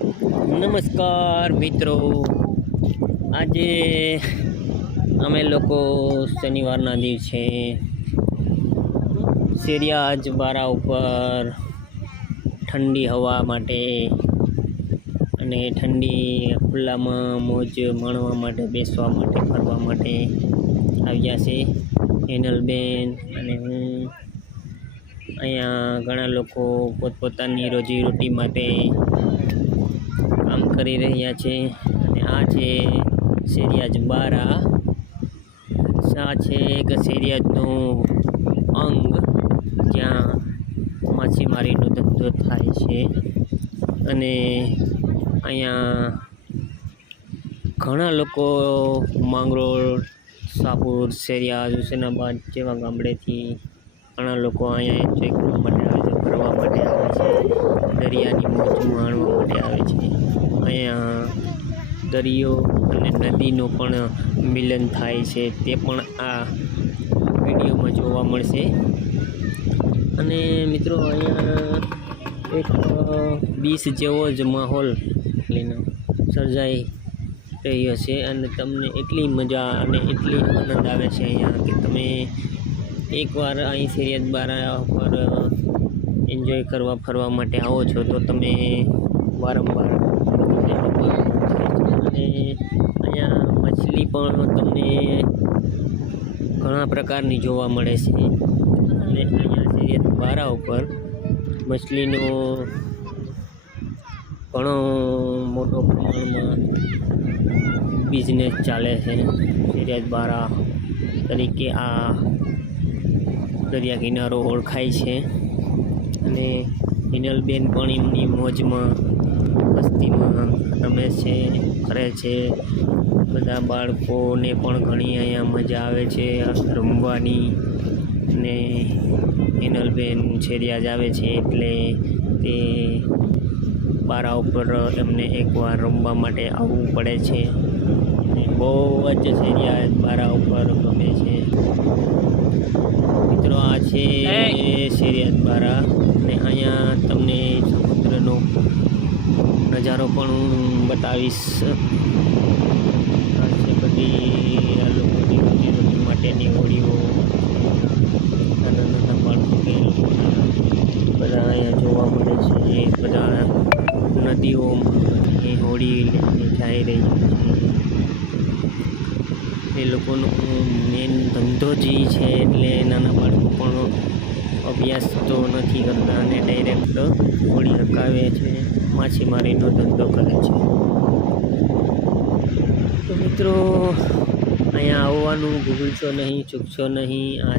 નમસ્કાર મિત્રો, આજે અમે લોકો શનિવારના દિવસે શેરિયાજ બારા ઉપર ઠંડી હવા માટે અને ઠંડી ખુલ્લામાં મોજ માણવા માટે, બેસવા માટે, ફરવા માટે આવ્યા છે. હેનલબેન અને હું અહીંયા ઘણા લોકો પોતપોતાની રોજીરોટી માટે કામ કરી રહ્યા છે. અને આ છે શેરિયાજ બારા. આ છે એક શેરિયાજનું અંગ જ્યાં માછીમારીનો ધંધો થાય છે. અને અહીંયા ઘણા લોકો માંગરોળ, શાહપુર, શેરિયાજ, હુસેનાબાદ જેવા ગામડેથી ઘણા લોકો અહીંયા એન્જોય કરવા માટે આવે છે, ફરવા માટે આવે છે, દરિયાની મોજ માણવા માટે આવે છે. અહીંયા દરિયો અને નદીનું પણ મિલન થાય છે, તે પણ આ વિડીયોમાં જોવા મળશે. અને મિત્રો અહીંયા એક બીચ જેવો જ માહોલ સર્જાઈ રહ્યો છે અને તમને એટલી મજા અને એટલી આનંદ આવે છે અહીંયા કે તમે એકવાર અહીં શેરિયાજ બારા પર એન્જોય કરવા, ફરવા માટે આવો છો તો તમે વારંવાર અને અહીંયા મછલી પણ તમને ઘણા પ્રકારની જોવા મળે છે. અને અહીંયા શેરિયાજ બારા ઉપર મછલીનો ઘણો મોટો પ્રમાણમાં બિઝનેસ ચાલે છે. શેરિયાજ બારા તરીકે આ દરિયા કિનારો ઓળખાય છે. અને હિનલબેન પણ એમની મોજમાં, મસ્તીમાં રમે છે, ફરે છે. બધા બાળકોને પણ ઘણી અહીંયા મજા આવે છે રમવાની. અને હિનલબેન શેરિયાજ આવે છે એટલે તે બારા ઉપર એમને એકવાર રમવા માટે આવવું પડે છે. અને બહુ જ શેરિયાજ બારા ઉપર ગમે છે. મિત્રો, આ છે શેરિયાજ બારા અને અહીંયા તમને સમુદ્રનો નજારો પણ હું બતાવીશ. આ છે બધી આ લોકોની રોજીરોટી માટેની હોડીઓ, નાના નાના બાળકો કે લોકોના બધા અહીંયા જોવા મળે છે. બધા નદીઓમાં એ હોડી લઈને જઈ રહી છે. એ લોકોનો મેન ધંધો જ છે એટલે નાના બાળકો પણ અભ્યાસ તો નથી કરતા અને ડાયરેક્ટ હોડી હકાવે છે, માછીમારીનો ધંધો કરે છે. તો મિત્રો, અહીંયા આવવાનું ભૂલશો નહીં, ચૂકશો નહીં. આ